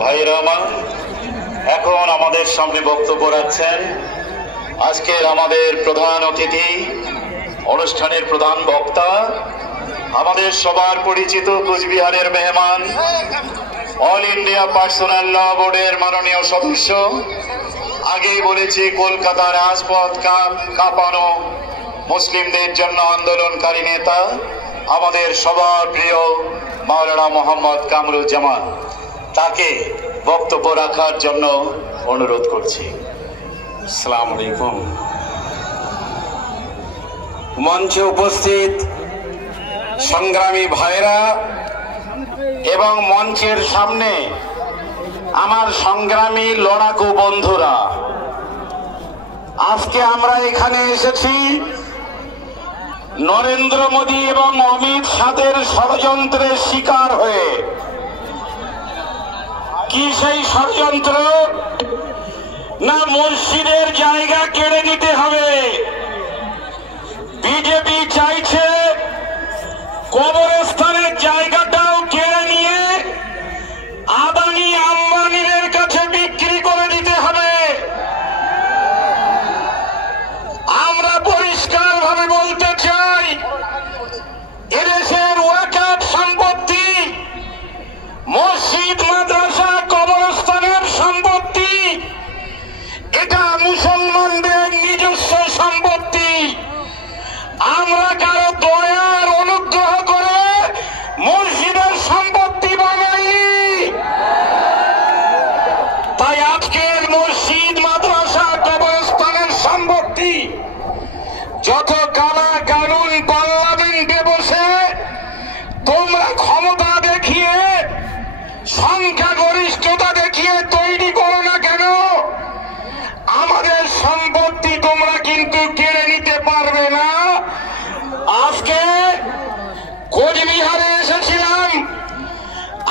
ভাইরা আমার, এখন আমাদের সামনে বক্তব্য রাখছেন আজকের আমাদের প্রধান অতিথি, অনুষ্ঠানের প্রধান বক্তা, আমাদের সবার পরিচিত কোচবিহারের মেহমান, অল ইন্ডিয়া পার্সোনাল ল বোর্ডের মাননীয় সদস্য, আগেই বলেছি কলকাতার রাজপথ কাঁপানো মুসলিমদের জন্য আন্দোলনকারী নেতা, আমাদের সবার প্রিয় মাওলানা মোহাম্মদ কামরুজ্জামান, তাকে বক্তব্য রাখার জন্য অনুরোধ করছি। আসসালামু আলাইকুম। মঞ্চে উপস্থিত সংগ্রামী ভাইরা এবং মঞ্চের সামনে আমার সংগ্রামী লড়াকু বন্ধুরা, আজকে আমরা এখানে এসেছি নরেন্দ্র মোদী এবং অমিত শাহের ষড়যন্ত্রের শিকার হয়ে। কি সেই ষড়যন্ত্র? না, মসজিদের জায়গা কেড়ে নিতে হবে। বিজেপি চাইছে কবরস্থানের জায়গাটাও কেড়ে নিয়ে আদানি আম্বানিদের কাছে বিক্রি করে দিতে হবে। আমরা পরিষ্কারভাবে বলতে চাই, এদেশের ওয়াকাফ সম্পত্তি, মসজিদ, মাদ্রাসা, কবরস্থানের সম্পত্তি, এটা মুসলমানদের নিজস্ব সম্পত্তি। আমরা কারো দয়ার অনুগ্রহ করে মসজিদের সম্পত্তি বানাইনি। তাই আজকের মসজিদ, মাদ্রাসা, কবরস্থানের সম্পত্তি যত কালা কানুন পার্লামেন্টে বসে তোমরা ক্ষমতা দেখিয়ে, সংখ্যাগরিষ্ঠতা দেখিয়ে তৈরি করো না কেন, আমাদের সম্পত্তি তোমরা কিন্তু কেড়ে নিতে পারবে না। আজকে কোচবিহারে এসেছিলাম,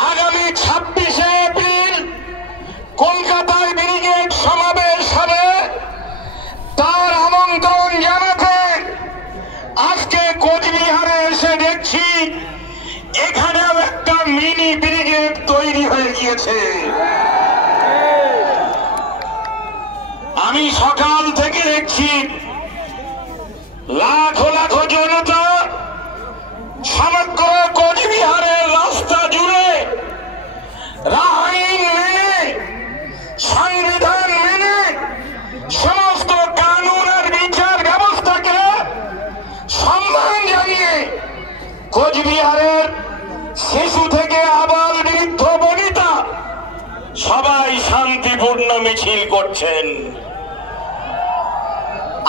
আগামী 26শে এপ্রিল কলকাতায় ব্রিগেড সমাবেশ হবে, তার আমন্ত্রণ জানাতে আজকে কোচবিহারে এসে দেখছি এখানেও একটা মিনি ব্রিগেড তৈরি হয়ে গিয়েছে। আমি সকাল থেকে দেখছি লাখো লাখো জনতা সমগ্র কোচবিহারের রাস্তা জুড়ে আইন মেনে, সংবিধান মেনে, সমস্ত কানুন আর বিচার ব্যবস্থাকে সম্মান জানিয়ে কোচবিহারের শিশু থেকে আবাল বৃদ্ধ বনিতা সবাই শান্তিপূর্ণ মিছিল করছেন।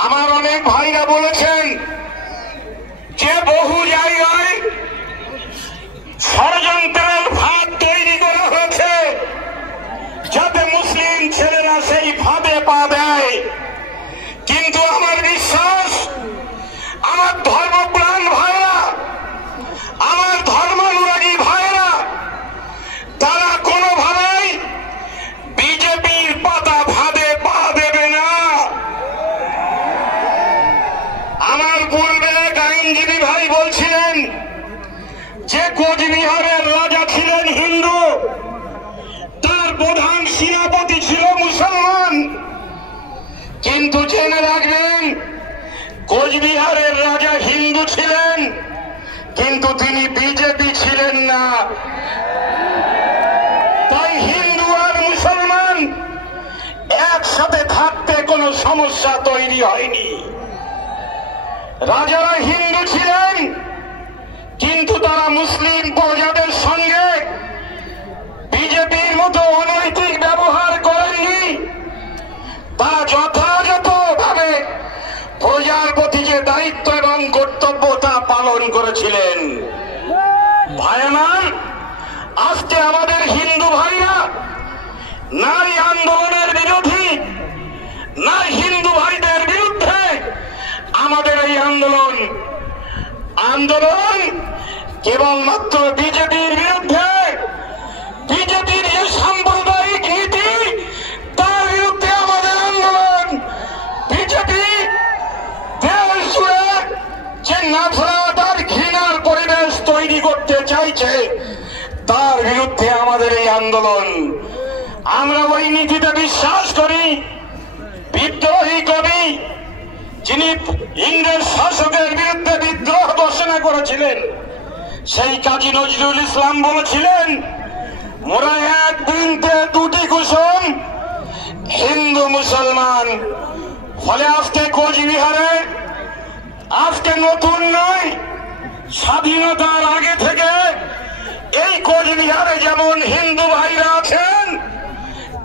আমার অনেক ভাইরা বলেছেন যে বহু জায়গায় ষড়যন্ত্রের ফাঁদ তৈরি করা হয়েছে যাতে মুসলিম ছেলেরা সেই ফাঁদে পা দেয়। কিন্তু আমার বিশ্বাস, আমার ধর্মপ্রাণ ভাইরা, আমার ধর্মানুরাগী ভাইরা, তারা কোনোভাবেই বিজেপির পাতা ফাঁদে পা দেবে না। আমার পূর্বে এক আইনজীবী ভাই বলছিলেন যে কোচবিহারের রাজা ছিলেন হিন্দু, তার প্রধান সেনাপতি ছিল মুসলমান। কিন্তু জেনে রাখবেন, কোচবিহারের রাজা হিন্দু ছিলেন, কিন্তু তিনি বিজেপি ছিলেন না। তাই হিন্দু আর মুসলমান একসাথে থাকতে কোনো সমস্যা তৈরি হয়নি। রাজারা হিন্দু ছিলেন, কিন্তু তারা মুসলিম প্রজাদের সঙ্গে বিজেপির মতো অনৈতিক ব্যবহার করেননি। তারা যথাযথভাবে প্রজার প্রতি যে দায়িত্ব এবং কর্তব্য তা পালন করেছিলেন। ভাইয়ামান, আজকে আমাদের হিন্দু ভাইরা নারী আন্দোলনের বিরোধী, না হিন্দু ভাইদের বিরুদ্ধে আমাদের এই আন্দোলন কেবলমাত্র বিজেপির বিরুদ্ধে, বিজেপির যে সাম্প্রদায়িক নীতি তার বিরুদ্ধে আমাদের আন্দোলন। বিজেপি দেশ জুড়ে যে নাফরত আর ঘৃণার পরিবেশ তৈরি করতে চাইছে, হয়েছে তার বিরুদ্ধে আমাদের এই আন্দোলন। আমরা ওই নীতিতে বিশ্বাস করি। বিদ্রোহী কবি যিনি ইংরেজ শাসকের বিরুদ্ধে বিদ্রোহ ঘোষণা করেছিলেন, সেই কাজী নজরুল ইসলাম বলেছিলেন, মোরা এক বৃন্তে দুটি কুসুম, হিন্দু মুসলমান। ফলে আজকে কোচবিহারে আজকে নতুন নয়, স্বাধীনতার আগে থেকে এই কোচবিহারে যেমন হিন্দু ভাইরা আছেন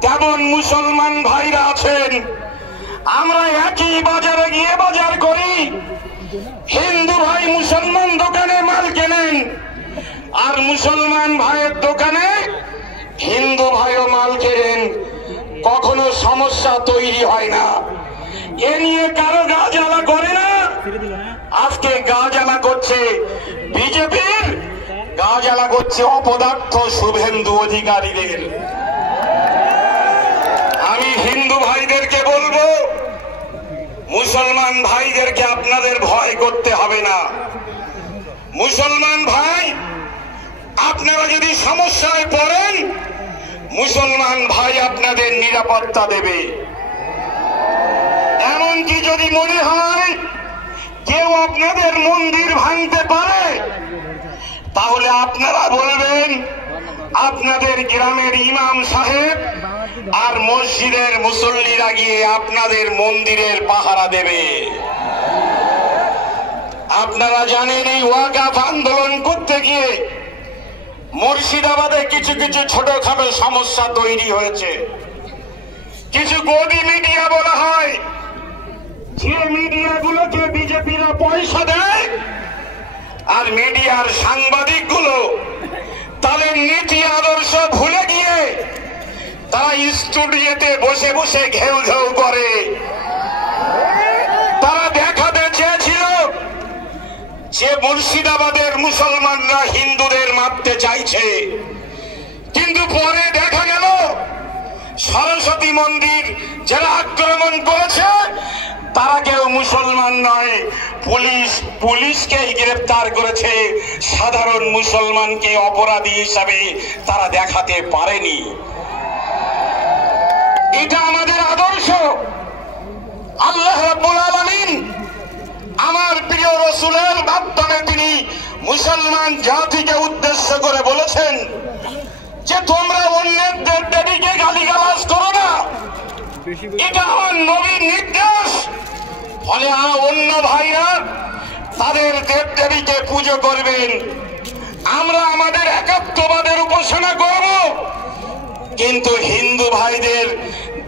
তেমন মুসলমান ভাইরা আছেন। আমরা একই বাজারে গিয়ে বাজার করি, হিন্দু ভাই মুসলমান দোকানে মাল কেনেন, আর মুসলমান ভাইয়ের দোকানে হিন্দু ভাইও মাল কেনেন। কখনো সমস্যা তৈরি হয় না। এ নিয়ে কারো গা জ্বালা করে না। আজকে গা জ্বালা করছে বিজেপির, গা জ্বালা করছে অপদার্থ শুভেন্দু অধিকারীদের। আমি হিন্দু ভাইদেরকে বলবো, মুসলমান ভাইদেরকে আপনাদের ভয় করতে হবে না। মুসলমান ভাই, আপনারা যদি সমস্যায় পড়েন, মুসলমান ভাই আপনাদের নিরাপত্তা দেবে। এমনকি যদি মনে হয় কেউ আপনাদের মন্দির ভাঙতে পারে, তাহলে আপনারা বলবেন আপনাদের গ্রামের ইমাম সাহেব আর মসজিদের মুসল্লিরা গিয়ে আপনাদের মন্দিরের পাহারা দেবে। আপনারা জানেন এই ওয়াকফ আন্দোলন করতে গিয়ে মুর্শিদাবাদে কিছু কিছু ছোটখাটো সমস্যা তৈরি হয়েছে। কিছু গদি মিডিয়া বলা হয়, যে মিডিয়াগুলোকে বিজেপিরা পয়সা দেয়, আর মিডিয়ার সাংবাদিক গুলো তাদের নীতি আদর্শ ভুলে গিয়ে তারা স্টুডিওতে বসে বসে ঘেউ ঘেউ করে। তারা দেখাতে চেয়েছিল যে মুর্শিদাবাদের মুসলমানরা হিন্দুদের মারতে চাইছে, কিন্তু পরে দেখা গেল সরস্বতী মন্দির যারা আক্রমণ করেছে তারা কেউ মুসলমান নয়, পুলিশকেই গ্রেফতার করেছে। সাধারণ মুসলমানকে অপরাধী হিসাবে তারা দেখাতে পারেনি। এটা আমাদের আদর্শ। আল্লাহ রাব্বুল আলামিন আমার প্রিয় রাসূলের মাধ্যমে তিনি মুসলমান জাতিকে উদ্দেশ্য করে বলেছেন যে তোমরা অন্যের দেবদেবীকে গালিগালাজ করো না, এটা আমার নবীর নির্দেশ। ফলে অন্য ভাইরা তাদের দেবদেবীকে পুজো করবেন, আমরা আমাদের একাত্মবাদের উপাসনা করব, কিন্তু হিন্দু ভাইদের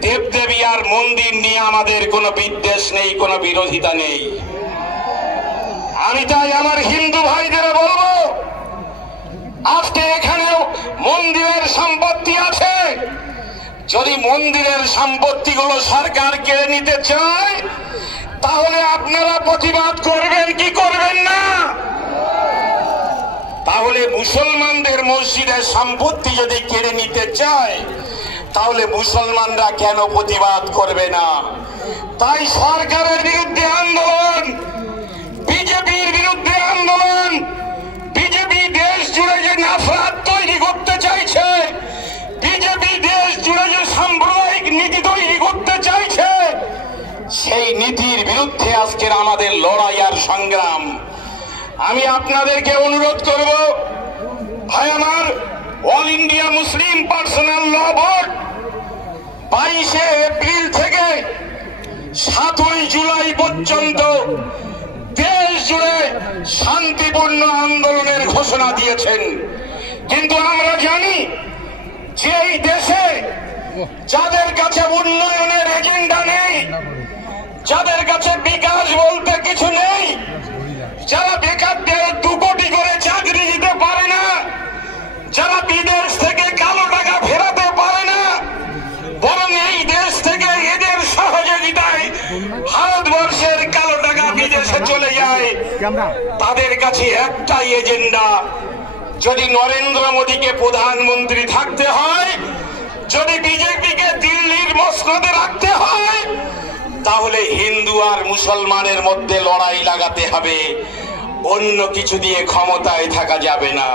দেবদেবী আর মন্দির নিয়ে আমাদের কোনো বিদ্বেষ নেই, কোনো বিরোধিতা নেই। আমি তাই আমার হিন্দু ভাইদের বলবো, আজকে এখানেও মন্দিরের সম্পত্তি আছে, যদি মন্দিরের সম্পত্তিগুলো সরকার কেড়ে নিতে চায় তাহলে আপনারা প্রতিবাদ করবেন কি করবেন না? তাহলে মুসলমানদের মসজিদের সম্পত্তি যদি কেড়ে নিতে চায় তাহলে মুসলমানরা কেন প্রতিবাদ করবে না? তাই সরকারের বিরুদ্ধে আন্দোলন, বিজেপির বিরুদ্ধে আন্দোলন। বিজেপি দেশ জুড়ে যে নফরত তৈরি করতে চাইছে, বিজেপি দেশ জুড়ে যে সাম্প্রদায়িক নীতি তৈরি করতে চাইছে, সেই নীতির বিরুদ্ধে আজকের আমাদের লড়াই আর সংগ্রাম। আমি আপনাদেরকে অনুরোধ করব, ভাই আমার, অল ইন্ডিয়া মুসলিম পার্সোনাল ল বোর্ড 22শে এপ্রিল থেকে 7ই জুলাই পর্যন্ত দেশ জুড়ে শান্তিপূর্ণ আন্দোলনের ঘোষণা দিয়েছেন। কিন্তু আমরা জানি যে এই দেশে যাদের কাছে উন্নয়নের এজেন্ডা নেই, যাদের কাছে বিকাশ বলতে কিছু নেই, যারা বেকারদের 2 কোটি করে চাকরি দিতে পারে না, যারা বিদেশ থেকে কালো টাকা ফেরাতে পারে না, বরং এই দেশ থেকে এদের সহযোগিতায় ভারতবর্ষের কালো টাকা বিদেশে চলে যায়, তাদের কাছে একটাই এজেন্ডা, যদি নরেন্দ্র মোদীকে প্রধানমন্ত্রী থাকতে হয়, যদি বিজেপিকে দিল্লির মসনদে রাখতে হয়, তাহলে হিন্দু আর মুসলমানের মধ্যে লড়াই লাগাতে হবে, অন্য কিছু দিয়ে ক্ষমতায় থাকা যাবে না।